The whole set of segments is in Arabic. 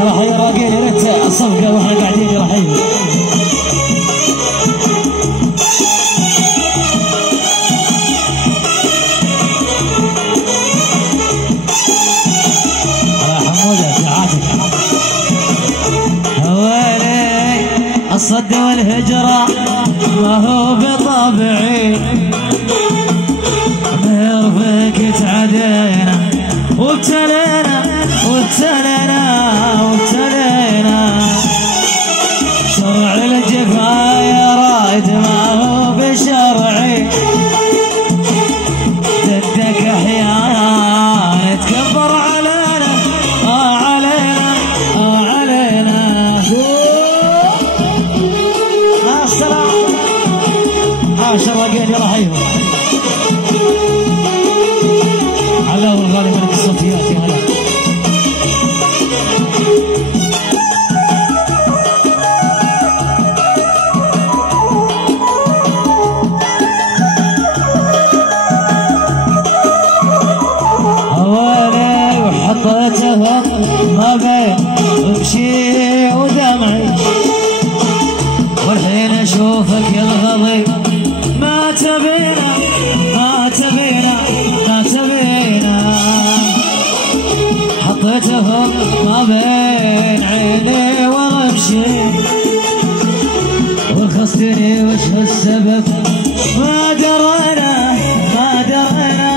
يلا حي راقين، يا ريت الصفقه واحنا قاعدين. يلا حي الصد والهجرة ما هو بطبعي، نرفق تعدينا وابتلينا وابتلينا وابتلينا، شرع الجفايا رايد ما هو بشرعي، ضدك احيانا تكبر علينا علينا علينا. الراقين يلا حيهم علاء والغالي ملك الصوتيات. يا هلا هوالي وحطيتهم ما بين رمشي ودمعي، والحين اشوفك يا الغضي ما تبينا ما تبينا ما تبينا، حطيتهم ما بين عيني ورمشي، ورخصتني وش السبب ما درينا ما درينا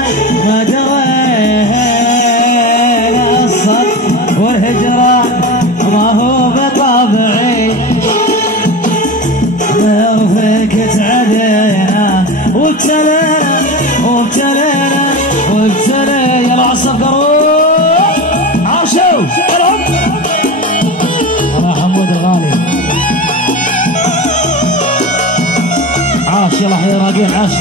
ما درينا، الصد والهجرة ما هو بطبعي، نرفق تعدينا وابتلينا وابتلينا وابتلينا. يلا عالصف قروح عاشوا يلا حمود الغالي عاش. يلا حي راقين عاش.